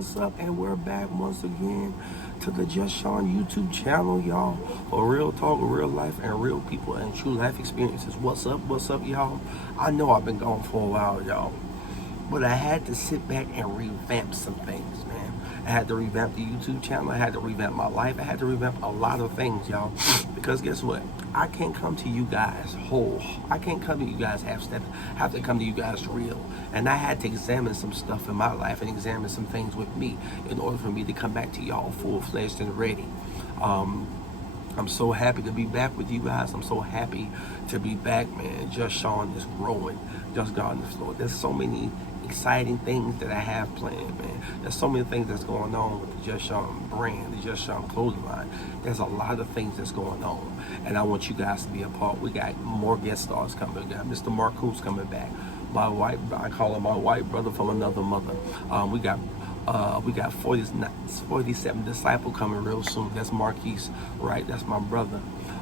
what's up? And we're back once again to the Just Sean YouTube channel, y'all. For real talk, real life, and real people and true life experiences. What's up, y'all? I know I've been gone for a while, y'all. But I had to sit back and revamp some things, man. I had to revamp the YouTube channel. I had to revamp my life. I had to revamp a lot of things, y'all. Because guess what? I can't come to you guys whole. I can't come to you guys half-stepped. I have to come to you guys real. And I had to examine some stuff in my life and examine some things with me in order for me to come back to y'all full-fledged and ready. I'm so happy to be back with you guys. I'm so happy to be back, man. Just Sean is growing. Just God on the floor. There's so many exciting things that I have planned, man. There's so many things that's going on with the Just Sean brand, the Just Sean clothing line. There's a lot of things that's going on, and I want you guys to be a part. We got more guest stars coming. We got Mr. Marco's coming back. My white, I call him my white brother from another mother. We got 47 Disciple coming real soon. That's Marquise, right? That's my brother.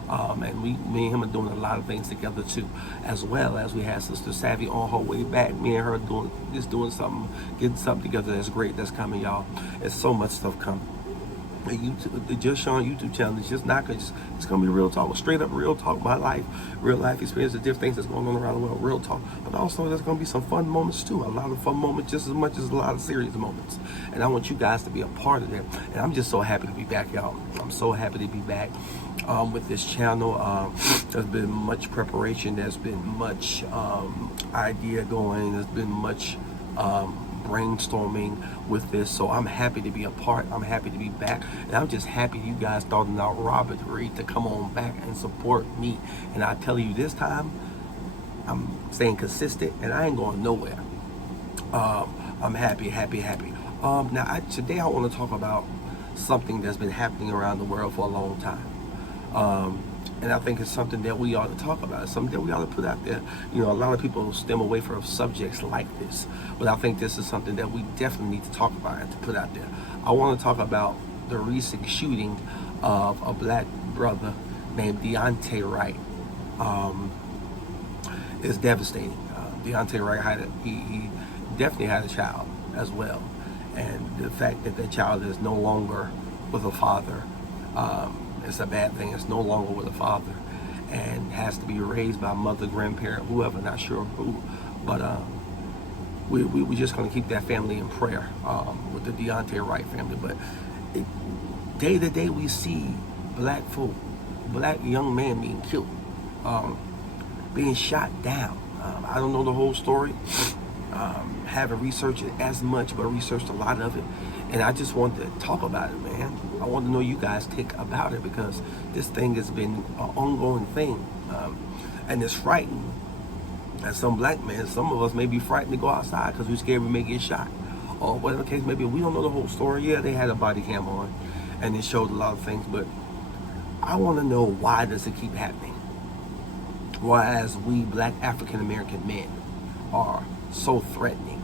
And me and him are doing a lot of things together too, as well as we have Sister Savvy on her way back. Me and her doing something, getting something together that's great, that's coming, y'all. There's so much stuff coming. The Just Sean YouTube channel is just not gonna, it's gonna be real talk, straight up real talk, my life, real life experience, the different things that's going on around the world, real talk. But also there's gonna be some fun moments too, a lot of fun moments, just as much as a lot of serious moments. And I want you guys to be a part of that. And I'm just so happy to be back, y'all. I'm so happy to be back with this channel. There's been much preparation, there's been much idea going, there's been much brainstorming with this, so I'm happy to be a part. I'm happy to be back, and I'm just happy you guys thought about Robert Reed to come on back and support me. And I tell you, this time I'm staying consistent, and I ain't going nowhere. I'm happy. Now today I want to talk about something that's been happening around the world for a long time. And I think it's something that we ought to talk about. It's something that we ought to put out there. You know, a lot of people stem away from subjects like this, but I think this is something that we definitely need to talk about and to put out there. I want to talk about the recent shooting of a black brother named Deontay Wright. It's devastating. Deontay Wright he definitely had a child as well, and the fact that that child is no longer with a father. It's a bad thing. It's no longer with a father and has to be raised by a mother, grandparent, whoever, not sure who. But we're just going to keep that family in prayer with the Deontay Wright family. But day to day we see black young men being killed, being shot down. I don't know the whole story. Haven't researched it as much, but researched a lot of it. And I just wanted to talk about it, man. I want to know you guys think about it, because this thing has been an ongoing thing. And it's frightening. As some black men, some of us may be frightened to go outside because we're scared we may get shot. Or whatever the case may be. We don't know the whole story. Yeah, they had a body cam on and it showed a lot of things, but I want to know, why does it keep happening? Why, as we black African American men are so threatening?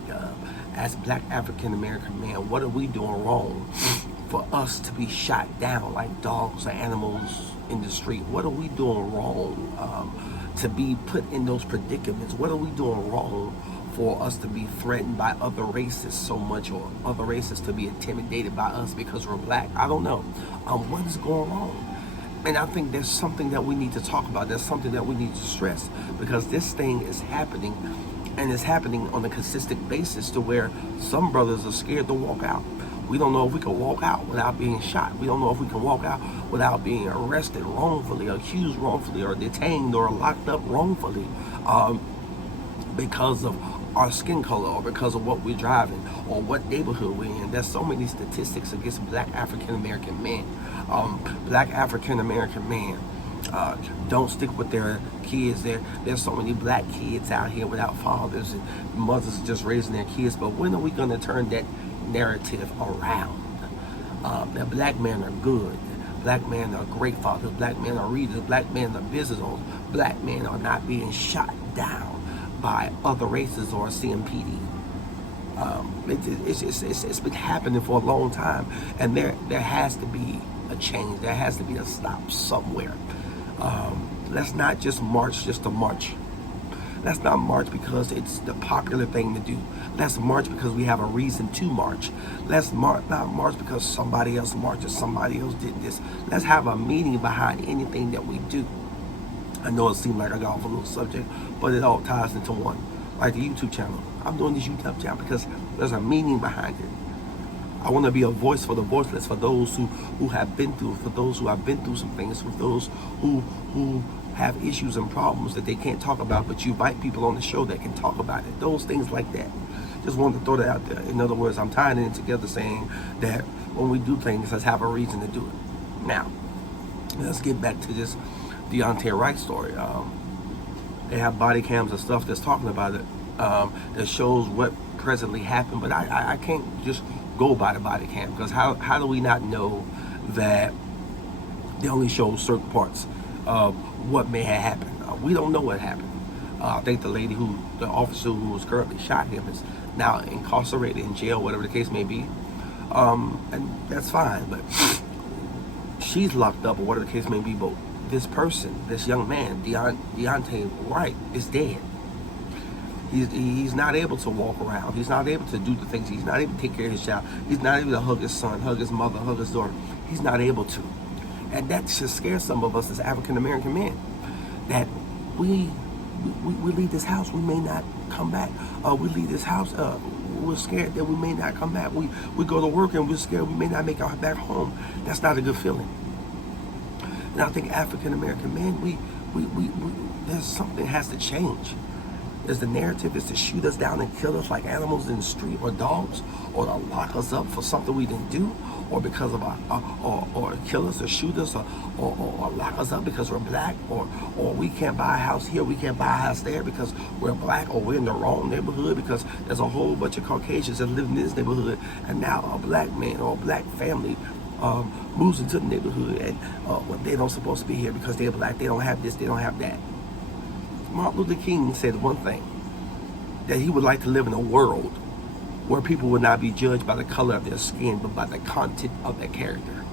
As black African American men, what are we doing wrong for us to be shot down like dogs or animals in the street? What are we doing wrong to be put in those predicaments? What are we doing wrong for us to be threatened by other races so much, or other races to be intimidated by us because we're black? I don't know. What is going wrong? And I think there's something that we need to talk about. There's something that we need to stress, because this thing is happening. And it's happening on a consistent basis to where some brothers are scared to walk out. We don't know if we can walk out without being shot. We don't know if we can walk out without being arrested wrongfully, accused wrongfully, or detained or locked up wrongfully because of our skin color, or because of what we're driving, or what neighborhood we're in. There's so many statistics against black African American men. Black African American men don't stick with their kids. There's so many black kids out here without fathers, and mothers just raising their kids. But when are we going to turn that narrative around? That black men are good, black men are great fathers, black men are readers, black men are business owners, black men are not being shot down by other races or CMPD. It's been happening for a long time, and there has to be a change. There has to be a stop somewhere. Let's not just march just to march. Let's not march because it's the popular thing to do. Let's march because we have a reason to march. Let's not march because somebody else marched or somebody else did this. Let's have a meaning behind anything that we do. I know it seemed like I got off a little subject, but it all ties into one. Like the YouTube channel. I'm doing this YouTube channel because there's a meaning behind it. I want to be a voice for the voiceless, for those who have been through, for those who have been through some things, for those who have issues and problems that they can't talk about, but you invite people on the show that can talk about it. Those things like that. Just wanted to throw that out there. In other words, I'm tying it together saying that when we do things, let's have a reason to do it. Now, let's get back to this Deontay Wright story. They have body cams and stuff that's talking about it, that shows what presently happened, but I can't just go by the body cam, because how do we not know that they only show certain parts of what may have happened? We don't know what happened. I think the officer who was currently shot him is now incarcerated in jail, whatever the case may be, and that's fine, but she's locked up or whatever the case may be, but this person, this young man, Deontay Wright, is dead. He's not able to walk around. He's not able to do the things. He's not able to take care of his child. He's not able to hug his son, hug his mother, hug his daughter. He's not able to. And that should scare some of us as African American men, that we leave this house, we may not come back. We leave this house, we're scared that we may not come back. We go to work and we're scared we may not make our back home. That's not a good feeling. And I think African American men, there's something has to change. Is the narrative is to shoot us down and kill us like animals in the street, or dogs, or to lock us up for something we didn't do, or because of or kill us or shoot us, or lock us up because we're black, or we can't buy a house here, we can't buy a house there because we're black, or we're in the wrong neighborhood because there's a whole bunch of Caucasians that live in this neighborhood, and now a black man or a black family moves into the neighborhood, and well, they don't supposed to be here because they're black, they don't have this, they don't have that. Martin Luther King said one thing, that he would like to live in a world where people would not be judged by the color of their skin, but by the content of their character.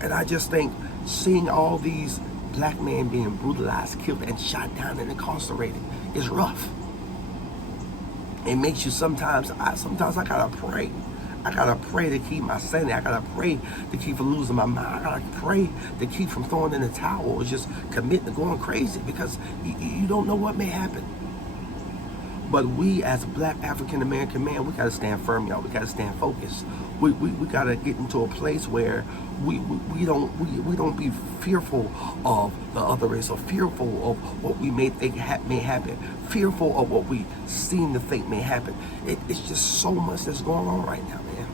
And I just think seeing all these black men being brutalized, killed, and shot down and incarcerated is rough. It makes you sometimes I gotta pray. I gotta pray to keep my sanity. I gotta pray to keep from losing my mind. I gotta pray to keep from throwing in the towel or just committing to going crazy, because you don't know what may happen. But we as black African American men, we gotta stand firm, y'all. We gotta stand focused. We gotta get into a place where we don't be fearful of the other race, or fearful of what we may think may happen, fearful of what we seem to think may happen. It's just so much that's going on right now, man.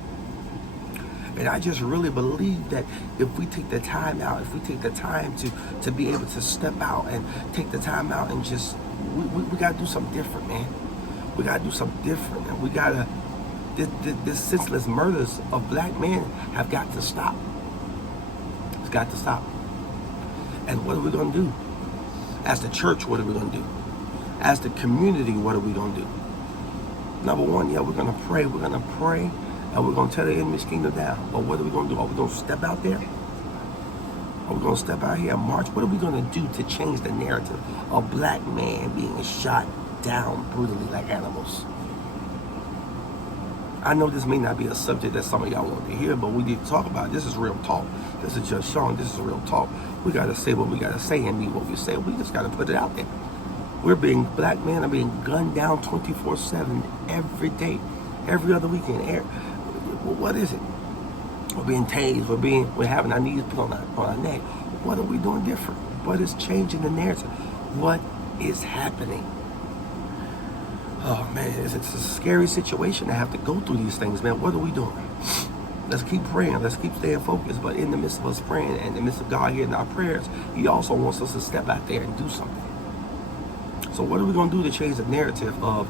And I just really believe that if we take the time out, if we take the time to be able to step out and take the time out and just, we gotta do something different, man. We gotta do something different, and we gotta, this senseless murders of black men have got to stop. It's got to stop. And what are we gonna do? As the church, what are we gonna do? As the community, what are we gonna do? Number one, yeah, we're gonna pray, and we're gonna tear the enemy's kingdom down. But what are we gonna do? Are we gonna step out there? Are we gonna step out here and march? What are we gonna do to change the narrative of black men being shot down brutally like animals? I know this may not be a subject that some of y'all want to hear, but we need to talk about it. This is real talk. This is just Sean. This is real talk. We gotta say what we gotta say and mean what we say. We just gotta put it out there. Black men are being gunned down 24/7 every day, every other weekend. What is it? We're being tased. We're having our knees put on our neck. What are we doing different? What is changing the narrative? What is happening? Oh man, it's a scary situation to have to go through these things, man. What are we doing? Let's keep praying. Let's keep staying focused. But in the midst of us praying, and in the midst of God hearing our prayers, He also wants us to step out there and do something. So what are we going to do to change the narrative of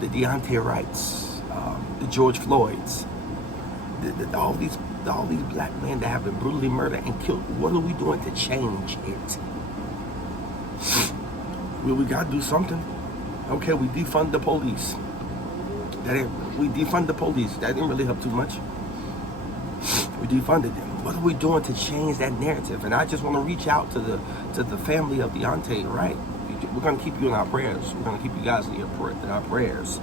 the Deontay Wrights, the George Floyds, all these black men that have been brutally murdered and killed? What are we doing to change it? We got to do something. Okay, we defund the police. We defund the police. That didn't really help too much. We defunded them. What are we doing to change that narrative? And I just want to reach out to the family of Deontay Wright, we're gonna keep you in our prayers. We're gonna keep you guys in our prayers.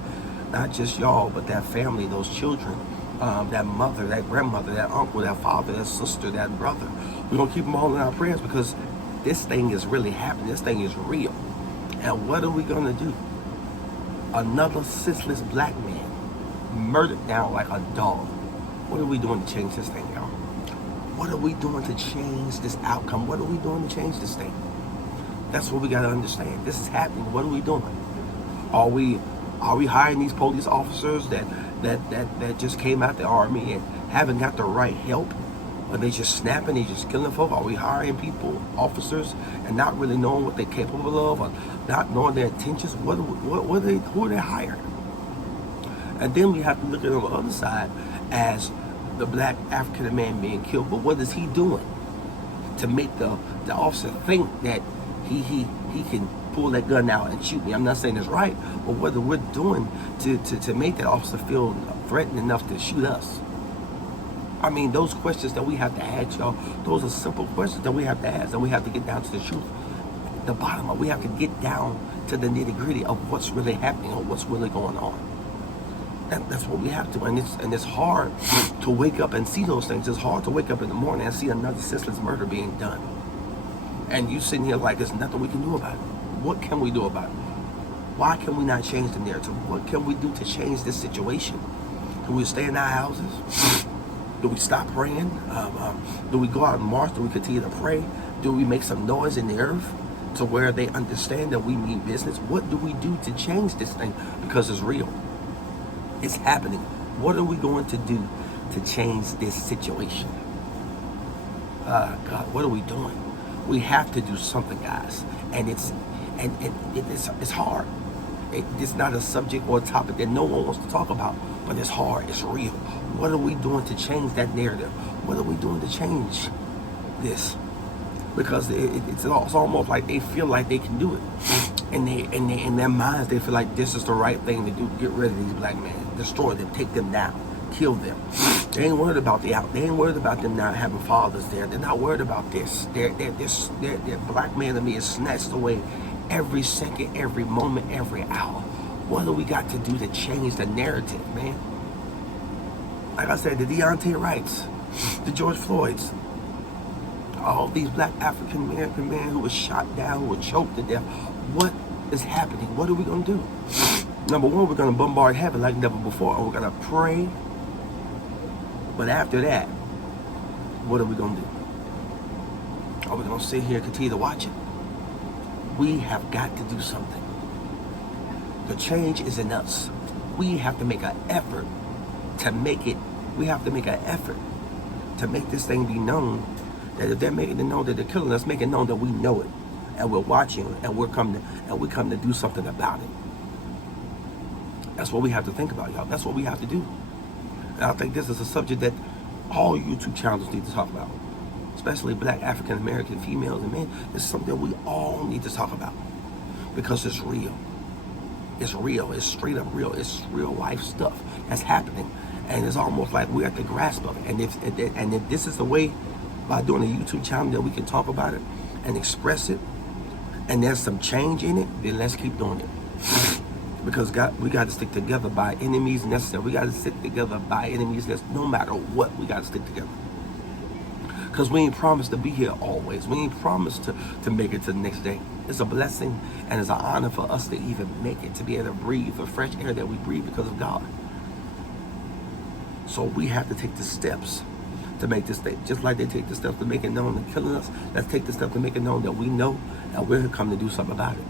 Not just y'all, but that family, those children, that mother, that grandmother, that uncle, that father, that sister, that brother. We're gonna keep them all in our prayers because this thing is really happening. This thing is real. And what are we gonna do? Another senseless black man murdered down like a dog. What are we doing to change this thing, y'all? What are we doing to change this outcome? What are we doing to change this thing? That's what we gotta understand. This is happening. What are we doing? Are we hiring these police officers that just came out the army and haven't got the right help? Are they just snapping? They just killing folk? Are we hiring people, officers, and not really knowing what they're capable of, or not knowing their intentions? Who are they hiring? And then we have to look at it on the other side as the black African man being killed. But what is he doing to make the officer think that he can pull that gun out and shoot me? I'm not saying it's right, but what we're doing to make that officer feel threatened enough to shoot us. I mean, those questions that we have to ask, y'all, those are simple questions that we have to ask, and we have to get down to the truth. The bottom of, we have to get down to the nitty gritty of what's really happening or what's really going on. That's what we have to, and it's hard to wake up and see those things. It's hard to wake up in the morning and see another senseless murder being done. And you sitting here like there's nothing we can do about it. What can we do about it? Why can we not change the narrative? What can we do to change this situation? Do we stay in our houses? Do we stop praying? Do we go out and march? Do we continue to pray? Do we make some noise in the earth to where they understand that we mean business? What do we do to change this thing? Because it's real. It's happening. What are we going to do to change this situation? God, what are we doing? We have to do something, guys. And it's hard. It's not a subject or a topic that no one wants to talk about, but it's hard. It's real. What are we doing to change that narrative? What are we doing to change this? Because it's almost like they feel like they can do it. And in their minds, they feel like this is the right thing to do. Get rid of these black men. Destroy them. Take them down. Kill them. They ain't worried about They ain't worried about them not having fathers there. They're not worried about this. Their black man to me is snatched away every second, every moment, every hour. What do we got to do to change the narrative, man? Like I said, the Deontay Wrights, the George Floyds, all these black African American men who were shot down, who were choked to death. What is happening? What are we going to do? Number one, we're going to bombard heaven like never before, and we're going to pray. But after that, what are we going to do? Are we going to sit here and continue to watch it? We have got to do something. The change is in us. We have to make an effort to make it. We have to make an effort to make this thing be known. That if they're making it known that they're killing us, make it known that we know it, and we're watching, and we come to do something about it. That's what we have to think about, y'all. That's what we have to do. And I think this is a subject that all YouTube channels need to talk about, especially black African American females and men. This is something that we all need to talk about because it's real. It's real. It's straight up real. It's real life stuff that's happening, and it's almost like we're at the grasp of it. And if this is the way, by doing a YouTube channel, that we can talk about it and express it, and there's some change in it, then let's keep doing it. Because we got to stick together by any means necessary. We got to stick together by any means necessary. No matter what, we got to stick together. Because we ain't promised to be here always. We ain't promised to make it to the next day. It's a blessing and it's an honor for us to even make it, to be able to breathe the fresh air that we breathe because of God. So we have to take the steps to make this thing, just like they take the steps to make it known they're killing us. Let's take the step to make it known that we know and we're come to do something about it.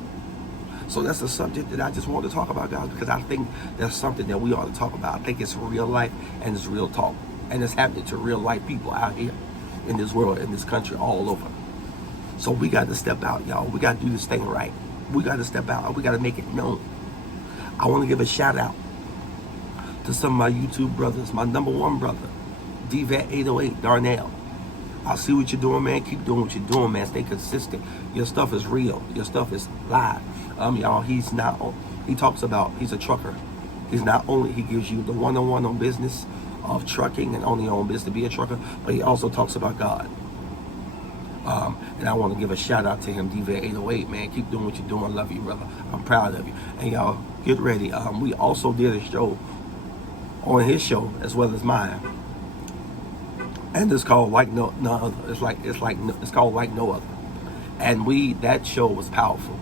So that's a subject that I just want to talk about, guys, because I think that's something that we ought to talk about. I think it's real life and it's real talk. And it's happening to real life people out here in this world, in this country, all over. So we got to step out, y'all. We got to do this thing right. We got to step out. We got to make it known. I want to give a shout out to some of my YouTube brothers. My number one brother, DVAT808, Darnell. I see what you're doing, man. Keep doing what you're doing, man. Stay consistent. Your stuff is real. Your stuff is live. Y'all, he talks about, he's a trucker. He's not only, he gives you the one-on-one on business of trucking and only on business to be a trucker, but he also talks about God. And I want to give a shout out to him, DV808, man. Keep doing what you're doing. Love you, brother. I'm proud of you. And y'all, get ready. We also did a show on his show as well as mine, and it's called Like No Other. It's called Like No Other. And that show was powerful.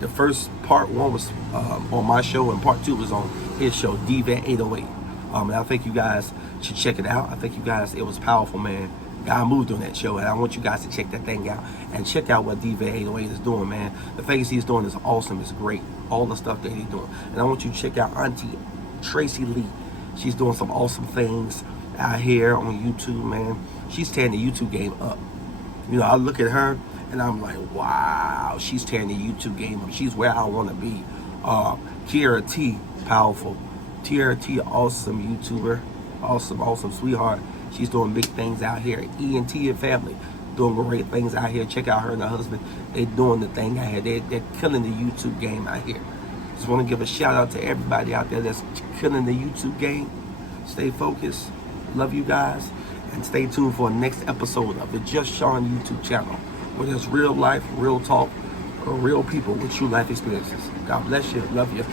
The first part one was on my show, and part two was on his show, DV808. And I think you guys should check it out. I think you guys, it was powerful, man. God moved on that show, and I want you guys to check that thing out and check out what DV808 is doing, man. The things he's doing is awesome. It's great. All the stuff that he's doing. And I want you to check out Auntie Tracy Lee. She's doing some awesome things out here on YouTube, man. She's tearing the YouTube game up. You know, I look at her and I'm like, wow, she's tearing the YouTube game up. She's where I want to be. Kiara T, powerful. Kiara T, awesome YouTuber. Awesome sweetheart. She's doing big things out here. ENT and family doing great things out here. Check out her and her husband. They're doing the thing out here. They're killing the YouTube game out here. Just want to give a shout out to everybody out there that's killing the YouTube game. Stay focused. Love you guys. And stay tuned for the next episode of the Just Sean YouTube channel, where there's real life, real talk, or real people with true life experiences. God bless you. Love you.